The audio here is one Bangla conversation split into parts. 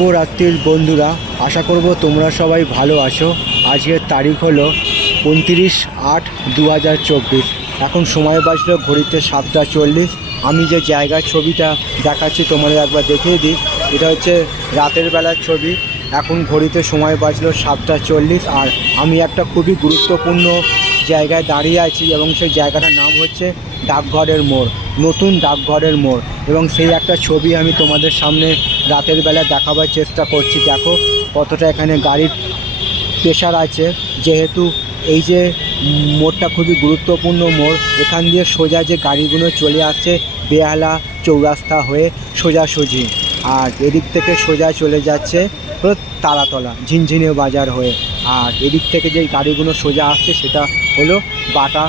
শুভরাত্রির বন্ধুরা, আশা করব তোমরা সবাই ভালো আছো। আজকের তারিখ হলো উনত্রিশ আট দু এখন সময় বাজলো ঘড়িতে সাতটা চল্লিশ। আমি যে জায়গার ছবিটা দেখাচ্ছি তোমাদের একবার দেখিয়ে দিই। এটা হচ্ছে রাতের বেলার ছবি। এখন ঘড়িতে সময় বাজলো সাতটা চল্লিশ আর আমি একটা খুবই গুরুত্বপূর্ণ জায়গায় দাঁড়িয়ে আছি এবং সেই জায়গাটার নাম হচ্ছে ডাকঘরের মোড়, নতুন ডাকঘরের মোড় এবং সেই একটা ছবি আমি তোমাদের সামনে রাতের বেলা দেখাবার চেষ্টা করছি। দেখো কতটা এখানে গাড়ির প্রেশার আছে। যেহেতু এই যে মোড়টা খুবই গুরুত্বপূর্ণ মোড়, এখান দিয়ে সোজা যে গাড়িগুলো চলে আসছে বেহালা চৌরাস্তা হয়ে সোজাসুজি আর এদিক থেকে সোজা চলে যাচ্ছে হলো তারাতলা, ঝিনঝিনে বাজার হয়ে। আর এদিক থেকে যে গাড়িগুলো সোজা আসছে সেটা হলো বাটা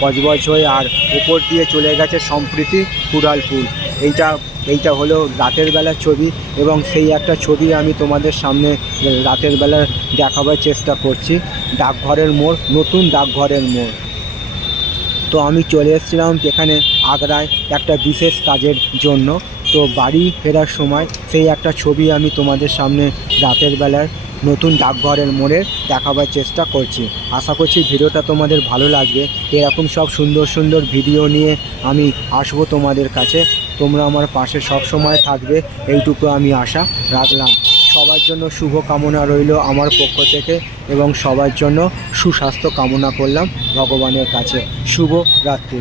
বজবজ হয়ে আর উপর দিয়ে চলে গেছে সম্প্রীতি কুড়ালপুর এইটা এইটা হলো রাতের বেলার ছবি এবং সেই একটা ছবি আমি তোমাদের সামনে রাতের বেলা দেখাবার চেষ্টা করছি। ডাকঘরের মোড়, নতুন ডাকঘরের মোড়। তো আমি চলে এসেছিলাম এখানে আগ্রায় একটা বিশেষ কাজের জন্য। তো বাড়ি ফেরার সময় সেই একটা ছবি আমি তোমাদের সামনে রাতের বেলার নতুন ডাকঘরের মোড়ে দেখাবার চেষ্টা করছি। আশা করছি ভিডিওটা তোমাদের ভালো লাগবে। এরকম সব সুন্দর সুন্দর ভিডিও নিয়ে আমি আসব তোমাদের কাছে। তোমরা আমার পাশে সব সময় থাকবে। এইটুকু আমি আশা রাখলাম। সবার জন্য শুভ কামনা রইল আমার পক্ষ থেকে এবং সবার জন্য সুস্বাস্থ্য কামনা করলাম ভগবানের কাছে। শুভ রাত্রি।